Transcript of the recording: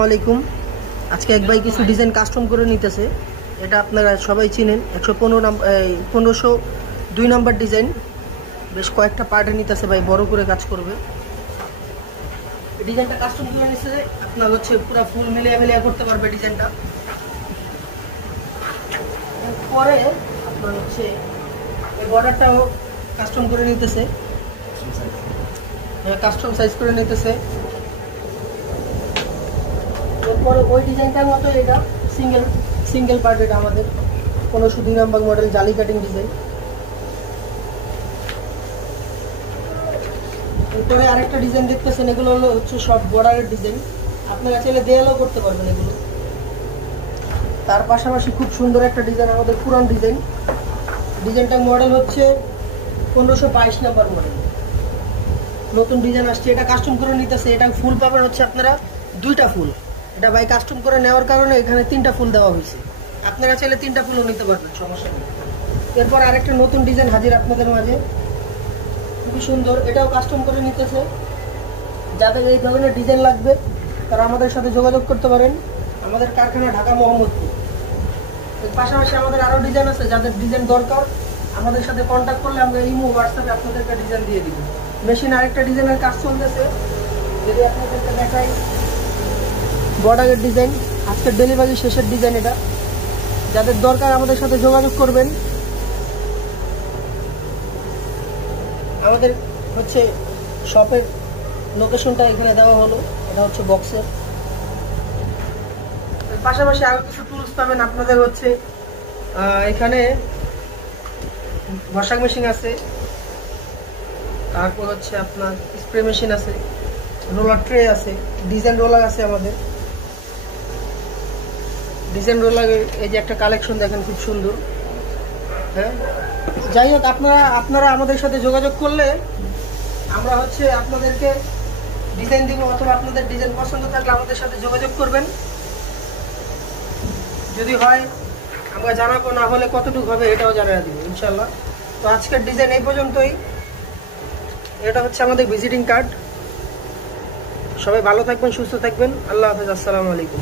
আসসালামাইকুম। আজকে এক ভাই কিছু ডিজাইন কাস্টম করে নিতেছে। এটা আপনারা সবাই চিনেন, 1502 নাম্বার ডিজাইন। বেশ কয়েকটা পার্টে নিতেছে ভাই, বড় করে কাজ করবে। ডিজাইনটা কাস্টম করে নিচ্ছে, আপনার হচ্ছে পুরো ফুল মিলিয়ে করতে পারবে ডিজাইনটা। পরে আপনার হচ্ছে এই বর্ডারটাও কাস্টম করে নিতেছে, কাস্টম সাইজ করে নিতেছে। এরপরে ওই ডিজাইনটার মতো এটা সিঙ্গেল পার্ট, এটা আমাদের 1502 নাম্বার মডেল জালি কাটিং ডিজাইন। এরপরে আরেকটা ডিজাইন দেখতেছেন, এগুলো হচ্ছে সব বর্ডারের ডিজাইন। আপনারা চাইলে দেয়ালও করতে পারবেন এগুলো। তার পাশাপাশি খুব সুন্দর একটা ডিজাইন, আমাদের পুরান ডিজাইন। ডিজাইনটার মডেল হচ্ছে 1522 নাম্বার মডেল, নতুন ডিজাইন আসছে। এটা কাস্টম করে নিতেছে। এটা ফুল পাবেন হচ্ছে আপনারা দুইটা ফুল। এটা ভাই কাস্টম করে নেওয়ার কারণে এখানে 3টা ফুল দেওয়া হয়েছে। আপনারা চাইলে 3টা ফুলও নিতে পারবেন, সমস্যা নেই। এরপর আরেকটা নতুন ডিজাইন হাজির আপনাদের মাঝে, খুবই সুন্দর। এটাও কাস্টম করে নিতেছে। যাদের এই ধরনের ডিজাইন লাগবে তারা আমাদের সাথে যোগাযোগ করতে পারেন। আমাদের কারখানা ঢাকা মোহাম্মদপুর। এর পাশাপাশি আমাদের আরও ডিজাইন আছে, যাদের ডিজাইন দরকার আমাদের সাথে কন্ট্যাক্ট করলে আমরা ইমো হোয়াটসঅ্যাপে আপনাদেরকে ডিজাইন দিয়ে দিব। মেশিন আরেকটা ডিজাইনের কাজ চলতেছে, যদি আপনাদেরকে দেখাই। বর্ডারের ডিজাইন, আজকের ডেলিভারি শেষের ডিজাইন। এটা যাদের দরকার আমাদের সাথে যোগাযোগ করবেন। আমাদের হচ্ছে শপের লোকেশনটা এখানে দেওয়া হলো, এটা হচ্ছে বক্সের। পাশাপাশি আরো কিছু টুলস পাবেন আপনাদের হচ্ছে এখানে। ওয়াশিং মেশিন আছে, তারপর হচ্ছে আপনার স্প্রে মেশিন আছে, রোলার ট্রে আছে, ডিজাইন রোলার আছে আমাদের। ডিজাইন রোলারের এই যে একটা কালেকশন দেখেন, খুব সুন্দর। হ্যাঁ, যাই হোক, আপনারা আমাদের সাথে যোগাযোগ করলে আমরা হচ্ছে আপনাদেরকে ডিজাইন দিব, অথবা আপনাদের ডিজাইন পছন্দ থাকলে আমাদের সাথে যোগাযোগ করবেন। যদি হয় আমরা জানাবো, না হলে কতটুকু হবে এটাও জানিয়ে দিব ইনশাল্লাহ। তো আজকের ডিজাইন এই পর্যন্তই। এটা হচ্ছে আমাদের ভিজিটিং কার্ড। সবাই ভালো থাকবেন, সুস্থ থাকবেন। আল্লাহ হাফেজ, আসসালামু আলাইকুম।